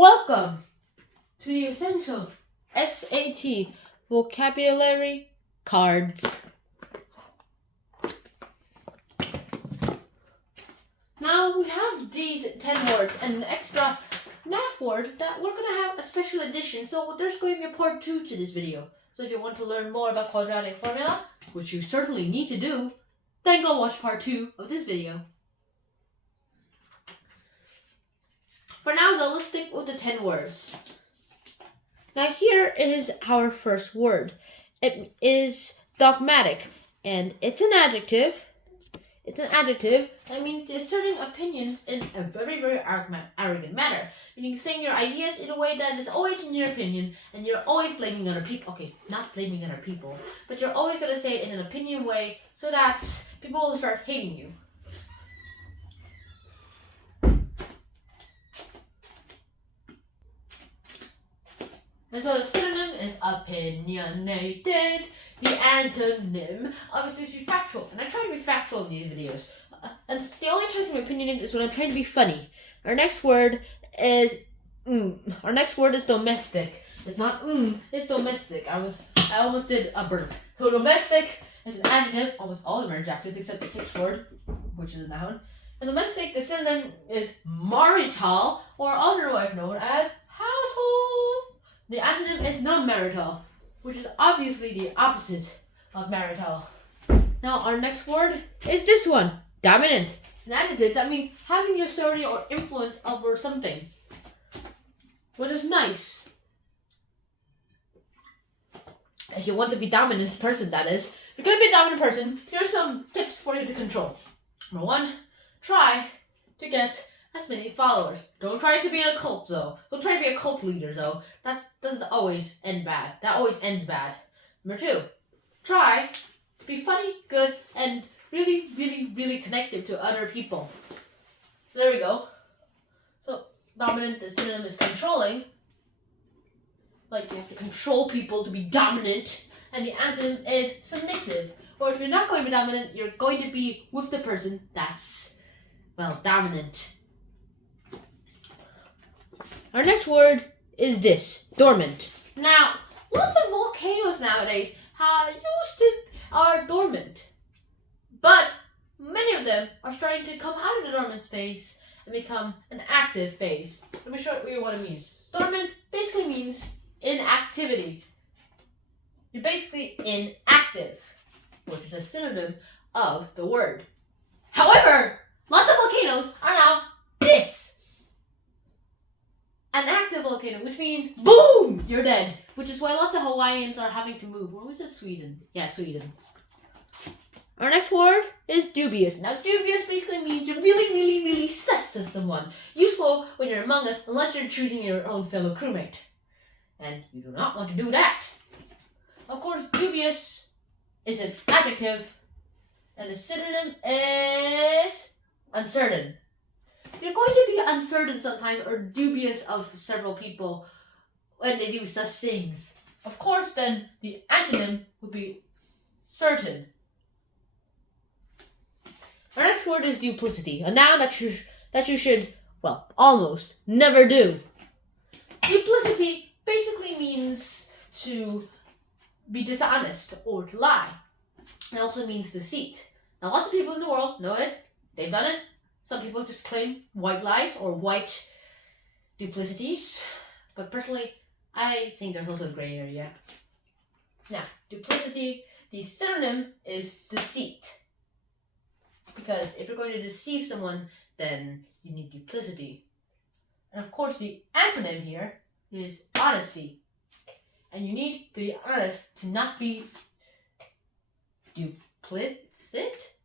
Welcome to the essential SAT vocabulary cards. Now we have these 10 words and an extra math word that we're going to have a special edition. So there's going to be a part 2 to this video. So if you want to learn more about quadratic formula, which you certainly need to do, then go watch part 2 of this video. For now, so let's stick with the 10 words. Now here is our first word. It is dogmatic, and it's an adjective. It's an adjective that means the asserting opinions in a very, very arrogant manner. Meaning saying your ideas in a way that is always in your opinion, and you're always blaming other people. Okay, not blaming other people, but you're always going to say it in an opinion way so that people will start hating you. And so the synonym is opinionated. The antonym obviously is to be factual. And I try to be factual in these videos. And the only time I'm opinionated is when I'm trying to be funny. Our next word is domestic. It's not it's domestic. I almost did a burp. So domestic is an adjective. Almost all of them are adjectives except the sixth word, which is a noun. And domestic, the synonym is marital, or otherwise known as household. The antonym is non-marital, which is obviously the opposite of marital. Now our next word is this one, dominant. An adjective that means having the authority or influence over something, which is nice. If you want to be a dominant person, that is. If you're going to be a dominant person, here's some tips for you to control. Number 1, try to get as many followers. Don't try to be in a cult, though. Don't try to be a cult leader, though. That doesn't always end bad. That always ends bad. Number 2, try to be funny, good, and really, really, really connected to other people. So there we go. So dominant, the synonym is controlling. Like you have to control people to be dominant. And the antonym is submissive. Or if you're not going to be dominant, you're going to be with the person that's, well, dominant. Our next word is this, dormant. Now, lots of volcanoes nowadays are dormant. But many of them are starting to come out of the dormant phase and become an active phase. Let me show you what it means. Dormant basically means inactivity. You're basically inactive, which is a synonym of the word. However, lots of volcanoes are now this. An active volcano, which means boom, you're dead. Which is why lots of Hawaiians are having to move. Or was it Sweden? Yeah, Sweden. Our next word is dubious. Now, dubious basically means you're really, really, really sus to someone. Useful when you're among us, unless you're choosing your own fellow crewmate. And you do not want to do that. Of course, dubious is an adjective, and the synonym is uncertain. You're going to be uncertain sometimes or dubious of several people when they do such things. Of course, then the antonym would be certain. Our next word is duplicity, a noun that you should, well, almost never do. Duplicity basically means to be dishonest or to lie. It also means deceit. Now, lots of people in the world know it. They've done it. Some people just claim white lies or white duplicities. But personally, I think there's also a gray area. Now, duplicity, the synonym is deceit. Because if you're going to deceive someone, then you need duplicity. And of course, the antonym here is honesty. And you need to be honest to not be duplicit.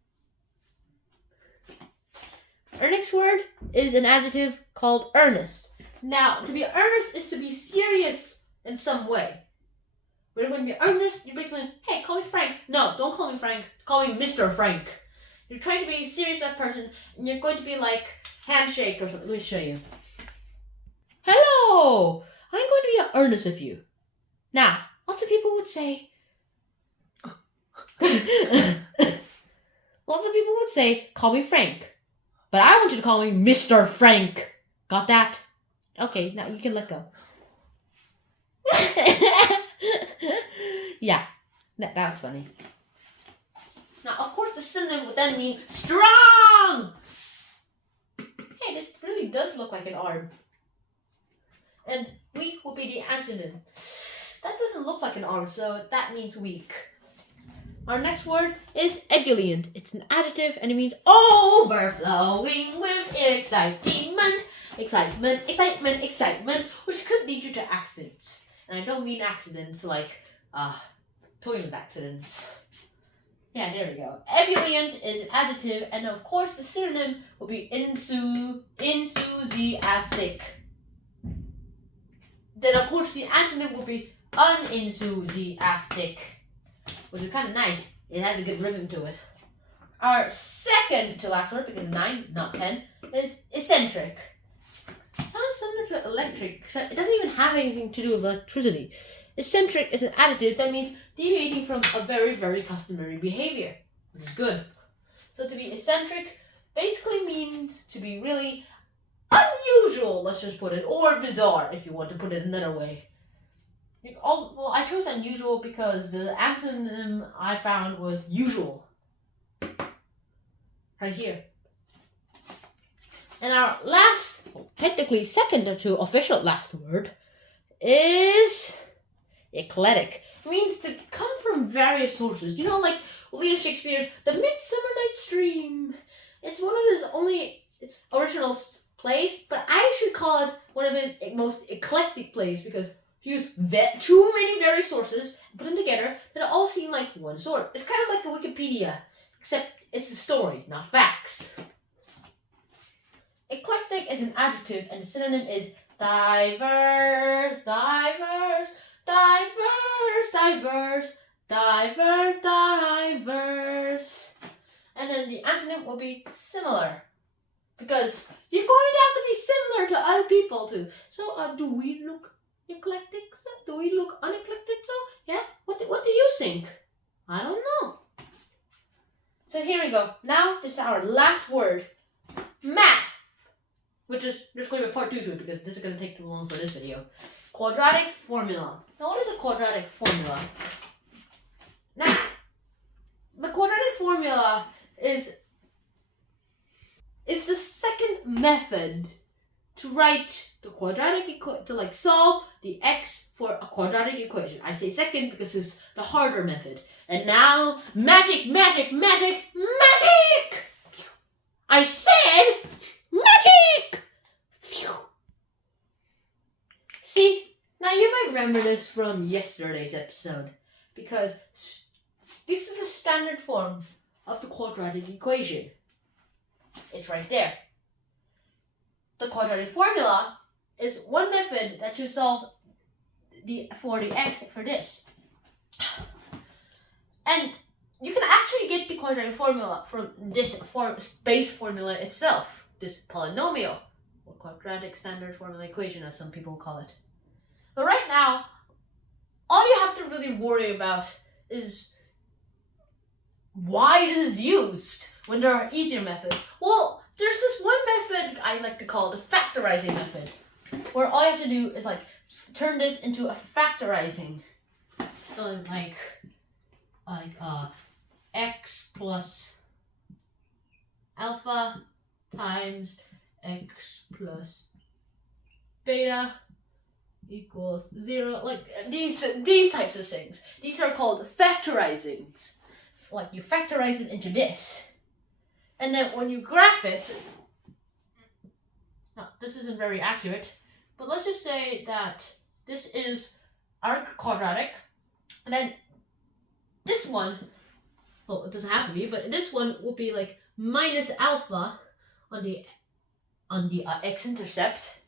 Our next word is an adjective called earnest. Now, to be earnest is to be serious in some way. When you're going to be earnest, you're basically, hey, call me Frank. No, don't call me Frank. Call me Mr. Frank. You're trying to be serious with that person, and you're going to be like handshake or something. Let me show you. Hello! I'm going to be earnest with you. Now, lots of people would say, call me Frank. But I want you to call me Mr. Frank. Got that? Okay, now you can let go. Yeah, that was funny. Now, of course, the synonym would then mean strong. Hey, this really does look like an arm. And weak will be the antonym. That doesn't look like an arm, so that means weak. Our next word is ebullient. It's an adjective and it means overflowing with excitement. Excitement, excitement, excitement, which could lead you to accidents. And I don't mean accidents like toilet accidents. Yeah, there we go. Ebullient is an adjective, and of course the synonym will be enthusiastic. Then of course the antonym will be unenthusiastic, which is kind of nice. It has a good rhythm to it. Our second to last word, because 9, not 10, is eccentric. Sounds similar to electric, except it doesn't even have anything to do with electricity. Eccentric is an adjective that means deviating from a very, very customary behavior, which is good. So to be eccentric basically means to be really unusual, let's just put it, or bizarre if you want to put it another way. Well, I chose unusual because the antonym I found was usual. Right here. And our last, technically second to official last word is eclectic. It means to come from various sources. You know, like William Shakespeare's The Midsummer Night's Dream. It's one of his only original plays, but I should call it one of his most eclectic plays because he used too many various sources and put them together that all seem like one story. It's kind of like a Wikipedia, except it's a story, not facts. Eclectic is an adjective and the synonym is diverse, diverse, diverse, diverse, diverse, diverse. And then the antonym will be similar. Because you're going to have to be similar to other people too. So do we look eclectic? Do we look uneclectic? So yeah, what do you think? I don't know. So here we go. Now this is our last word. Math. Which is, there's going to be part 2 to it because this is going to take too long for this video. Quadratic formula. Now what is a quadratic formula? Now, the quadratic formula is the second method to write the quadratic to solve the x for a quadratic equation. I say second because it's the harder method. And now, magic, magic, magic, magic! I said magic! See, now you might remember this from yesterday's episode because this is the standard form of the quadratic equation. It's right there. The quadratic formula is one method that you solve for the x for this. And you can actually get the quadratic formula from this base formula itself, this polynomial, or quadratic standard formula equation as some people call it. But right now, all you have to really worry about is why it is used when there are easier methods. Well, there's this one method I like to call the factorizing method, where all you have to do is turn this into a factorizing. So x plus alpha times x plus beta equals 0. Like these types of things. These are called factorizings. Like you factorize it into this. And then when you graph it, now this isn't very accurate, but let's just say that this is our quadratic, and then this one, well, it doesn't have to be, but this one will be like minus alpha on the x-intercept.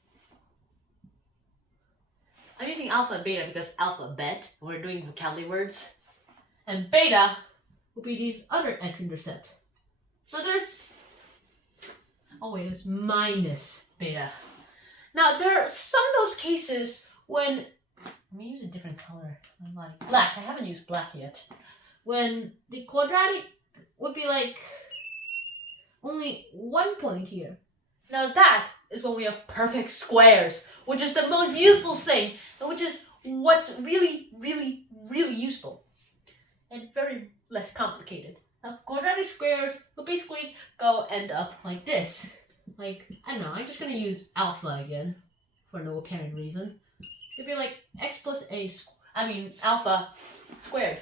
I'm using alpha and beta because alphabet, we're doing vocabulary words, and beta will be these other x-intercept. So there's minus beta. Now there are some of those cases when, let me use a different color. I'm like black. I haven't used black yet. When the quadratic would be like only one point here. Now that is when we have perfect squares, which is the most useful thing, and which is what's really, really, really useful. And very less complicated. Now, quadratic squares will basically end up like this. Like, I don't know, I'm just gonna use alpha again, for no apparent reason. It'd be like x plus alpha squared.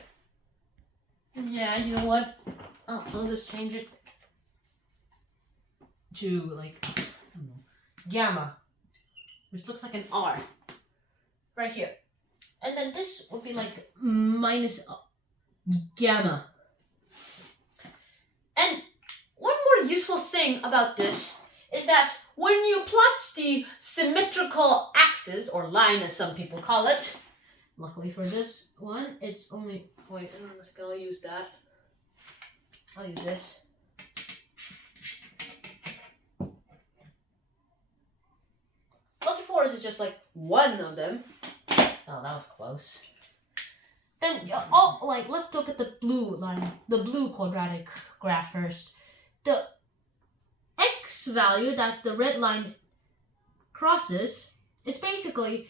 Yeah, you know what? I'll just change it to, like, I don't know, gamma, which looks like an R, right here. And then this would be like minus gamma. And one more useful thing about this is that when you plot the symmetrical axis, or line as some people call it, luckily for this one, it's only, wait, I'm just gonna use that. I'll use this. Lucky for us is just like one of them. Oh, that was close. Then, let's look at the blue line, the blue quadratic graph first. The x value that the red line crosses is basically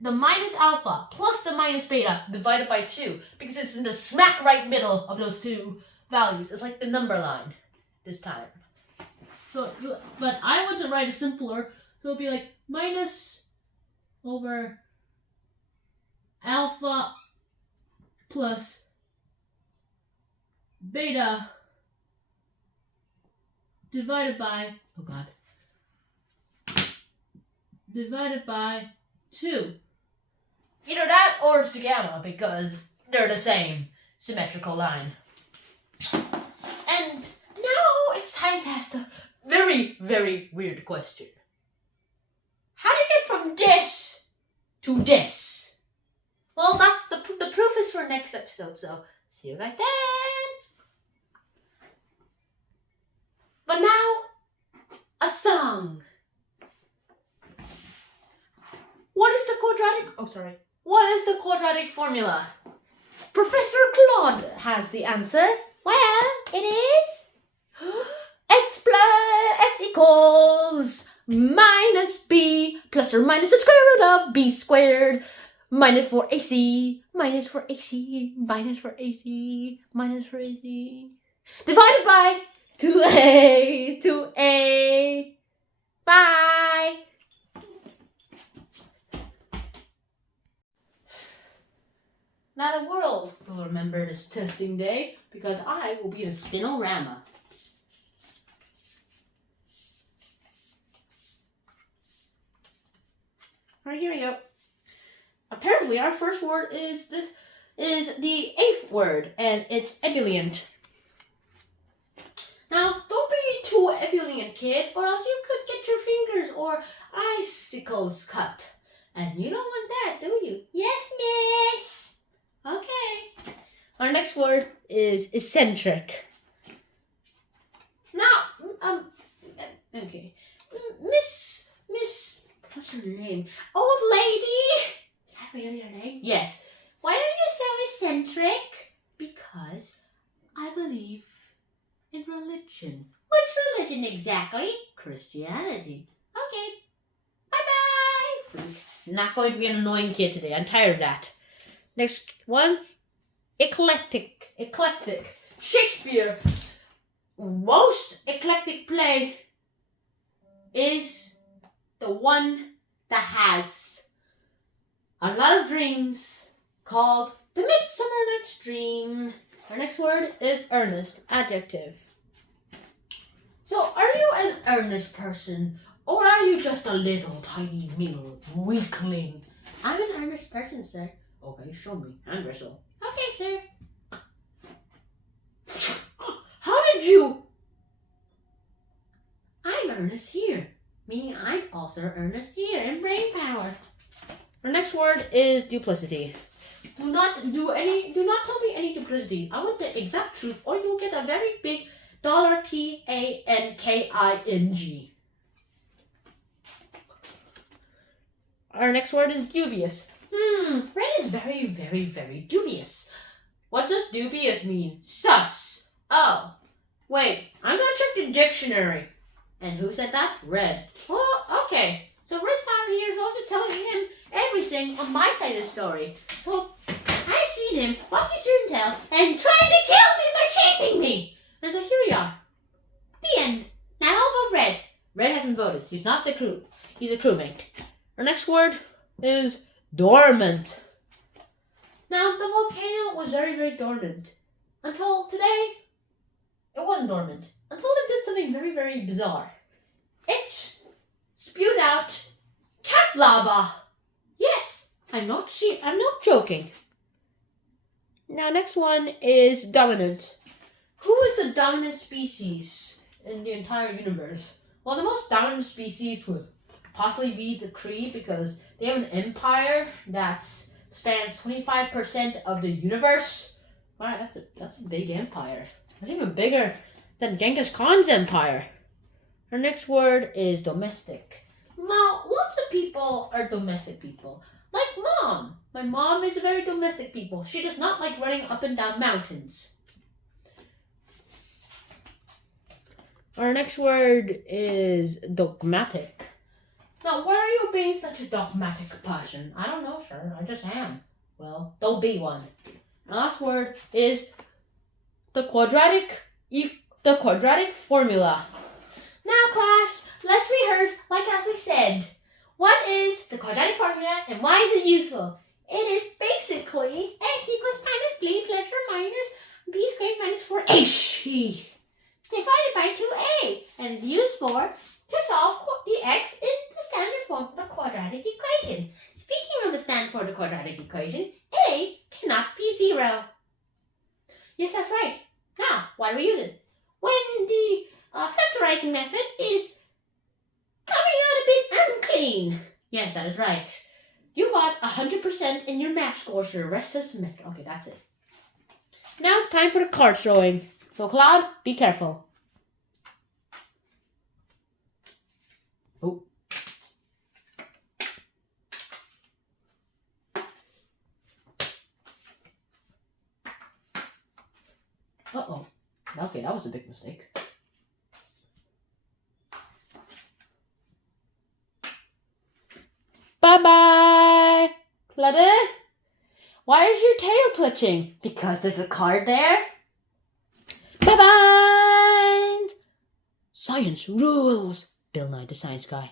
the minus alpha plus the minus beta divided by 2, because it's in the smack right middle of those two values. It's like the number line this time. But I want to write it simpler, so it'll be like minus over alpha plus beta divided by, divided by 2. Either that or it's gamma, because they're the same symmetrical line. And now it's time to ask the very, very weird question. How do you get from this to this? Well, that's the proof is for next episode, so see you guys then. But now, a song. What is the quadratic formula? Professor Claude has the answer. Well, it is x equals minus b plus or minus the square root of b squared minus 4ac minus 4ac minus 4ac minus 4ac divided by 2a. Bye. Now the world will remember this testing day, because I will be in a spinorama. Alright, here we go. Apparently our first word is the 8th word, and it's ebullient. Now, don't be too ebullient, kids, or else you could get your fingers or icicles cut. And you don't want that, do you? Yes, miss. Okay. Our next word is eccentric. Now, okay. Miss, what's her name? Old lady. Is that really her name? Yes. Why are you so eccentric? Because I believe in religion. Which religion exactly? Christianity. Okay. Bye-bye. Freak. Not going to be an annoying kid today. I'm tired of that. Next one. Eclectic. Shakespeare's most eclectic play is the one that has a lot of dreams, called The Midsummer Night's Dream. Our next word is earnest. Adjective. So, are you an earnest person, or are you just a little tiny little weakling? I'm an earnest person, sir. Okay, show me. Hand whistle. Okay, sir. How did you? I'm earnest here, meaning I'm also earnest here in brain power. Our next word is duplicity. Do not tell me any duplicity. I want the exact truth, or you'll get a very big $PANKING. Our next word is dubious. Red is very, very, very dubious. What does dubious mean? Sus. Oh, wait, I'm gonna check the dictionary. And who said that? Red. Oh, okay. So Red Star here is also telling him everything on my side of the story. So I've seen him walking through the tail and trying to kill me by chasing me. And so here we are. The end. Now I'll vote Red. Red hasn't voted. He's not the crew. He's a crewmate. Our next word is dormant. Now the volcano was very, very dormant. Until today, it wasn't dormant. Until it did something very, very bizarre. It spewed out cat lava. Yes, I'm not joking. Now, next one is dominant. Who is the dominant species in the entire universe? Well, the most dominant species would possibly be the Kree because they have an empire that spans 25% of the universe. Wow, that's a big empire. That's even bigger than Genghis Khan's empire. Our next word is domestic. Now, lots of people are domestic people. Like Mom. My mom is a very domestic people. She does not like running up and down mountains. Our next word is dogmatic. Now, why are you being such a dogmatic person? I don't know, sir. I just am. Well, don't be one. Our last word is the quadratic formula. Now, class, let's rehearse like Ashley said. What is the quadratic formula and why is it useful? It is basically x equals minus b plus or minus b squared minus 4ac divided by 2a, and is used to solve the x in the standard form of the quadratic equation. Speaking of the standard form of the quadratic equation, a cannot be 0. Yes, that's right. Now, why do we use it? When the factorizing method is coming out a bit unclean. Yes, that is right. You got 100% in your math scores for the rest of the semester. Okay, that's it. Now it's time for the card throwing. So, Cloud, be careful. Oh. Uh-oh. Okay, that was a big mistake. Bye-bye! Claude? Why is your tail twitching? Because there's a card there? Bye-bye! Science rules! Bill Nye the Science Guy.